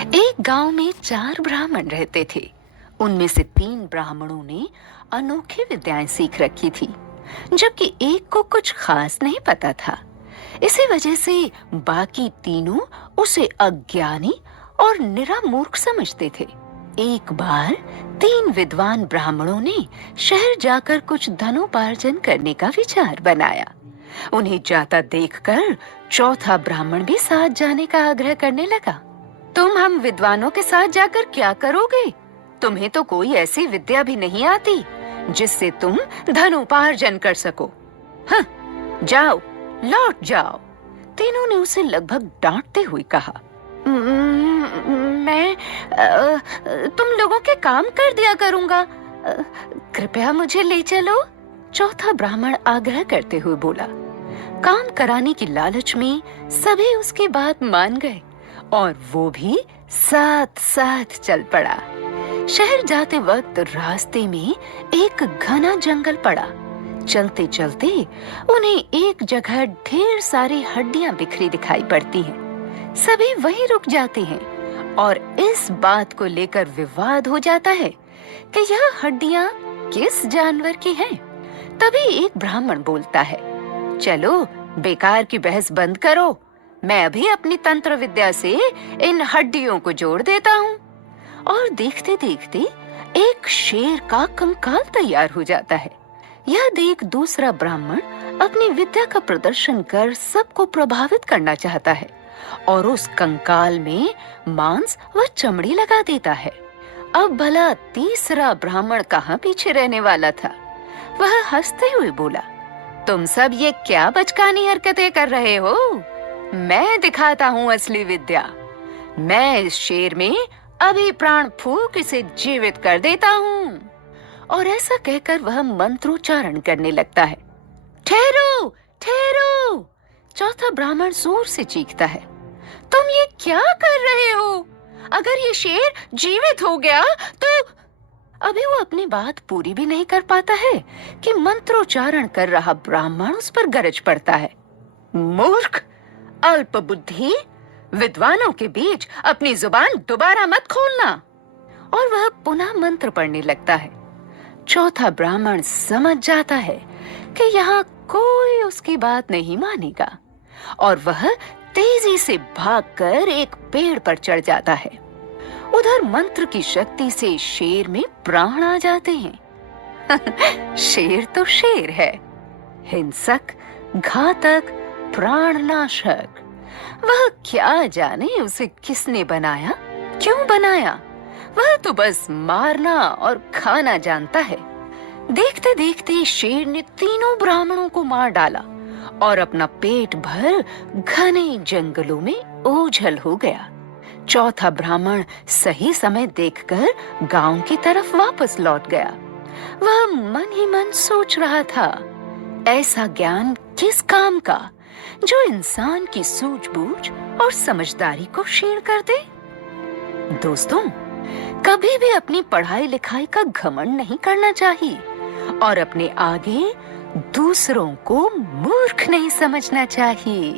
एक गांव में 4 ब्राह्मण रहते थे। उनमें से 3 ब्राह्मणों ने अनोखी विद्याएं सीख रखी थी, जबकि एक को कुछ खास नहीं पता था। इसी वजह से बाकी तीनों उसे अज्ञानी और निरा मूर्ख समझते थे। एक बार 3 विद्वान ब्राह्मणों ने शहर जाकर कुछ धनोपार्जन करने का विचार बनाया। उन्हें जाता देखकर चौथा ब्राह्मण भी साथ जाने का आग्रह करने लगा। तुम हम विद्वानों के साथ जाकर क्या करोगे? तुम्हें तो कोई ऐसी विद्या भी नहीं आती जिससे तुम धनोपार्जन कर सको। हाँ, जाओ, लौट जाओ। तीनों ने उसे लगभग डांटते हुए कहा। मैं तुम लोगों के काम कर दिया करूंगा, कृपया मुझे ले चलो। चौथा ब्राह्मण आग्रह करते हुए बोला। काम कराने की लालच में सभी उसकी बात मान गए और वो भी साथ साथ चल पड़ा। शहर जाते वक्त रास्ते में एक घना जंगल पड़ा। चलते चलते उन्हें एक जगह ढेर सारी हड्डियां बिखरी दिखाई पड़ती हैं। सभी वहीं रुक जाते हैं और इस बात को लेकर विवाद हो जाता है कि यह हड्डियां किस जानवर की हैं। तभी एक ब्राह्मण बोलता है, चलो बेकार की बहस बंद करो, मैं अभी अपनी तंत्र विद्या से इन हड्डियों को जोड़ देता हूँ। और देखते देखते एक शेर का कंकाल तैयार हो जाता है। यह देख दूसरा ब्राह्मण अपनी विद्या का प्रदर्शन कर सबको प्रभावित करना चाहता है और उस कंकाल में मांस व चमड़ी लगा देता है। अब भला तीसरा ब्राह्मण कहाँ पीछे रहने वाला था। वह हंसते हुए बोला, तुम सब ये क्या बचकानी हरकतें कर रहे हो? मैं दिखाता हूँ असली विद्या। मैं इस शेर में अभी प्राण फूंक इसे जीवित कर देता हूँ। और ऐसा कहकर वह मंत्रोच्चारण करने लगता है। ठहरो, ठहरो! चौथा ब्राह्मण जोर से चीखता है, तुम ये क्या कर रहे हो? अगर ये शेर जीवित हो गया तो अभी वो अपनी बात पूरी भी नहीं कर पाता है कि मंत्रोच्चारण कर रहा ब्राह्मण उस पर गरज पड़ता है। मूर्ख, अल्प बुद्धि, विद्वानों के बीच अपनी जुबान दोबारा मत खोलना। और वह पुनः मंत्र पढ़ने लगता है। चौथा ब्राह्मण समझ जाता है कि यहाँ कोई उसकी बात नहीं मानेगा और वह तेजी से भागकर एक पेड़ पर चढ़ जाता है। उधर मंत्र की शक्ति से शेर में प्राण आ जाते हैं। शेर तो शेर है, हिंसक, घातक, प्राणनाशक। वह क्या जाने उसे किसने बनाया, क्यों बनाया? वह तो बस मारना और खाना जानता है। देखते देखते शेर ने तीनों ब्राह्मणों को मार डाला और अपना पेट भर घने जंगलों में ओझल हो गया। चौथा ब्राह्मण सही समय देखकर गांव की तरफ वापस लौट गया। वह मन ही मन सोच रहा था, ऐसा ज्ञान किस काम का जो इंसान की सूझबूझ और समझदारी को क्षीण कर दे। दोस्तों, कभी भी अपनी पढ़ाई लिखाई का घमंड नहीं करना चाहिए और अपने आगे दूसरों को मूर्ख नहीं समझना चाहिए।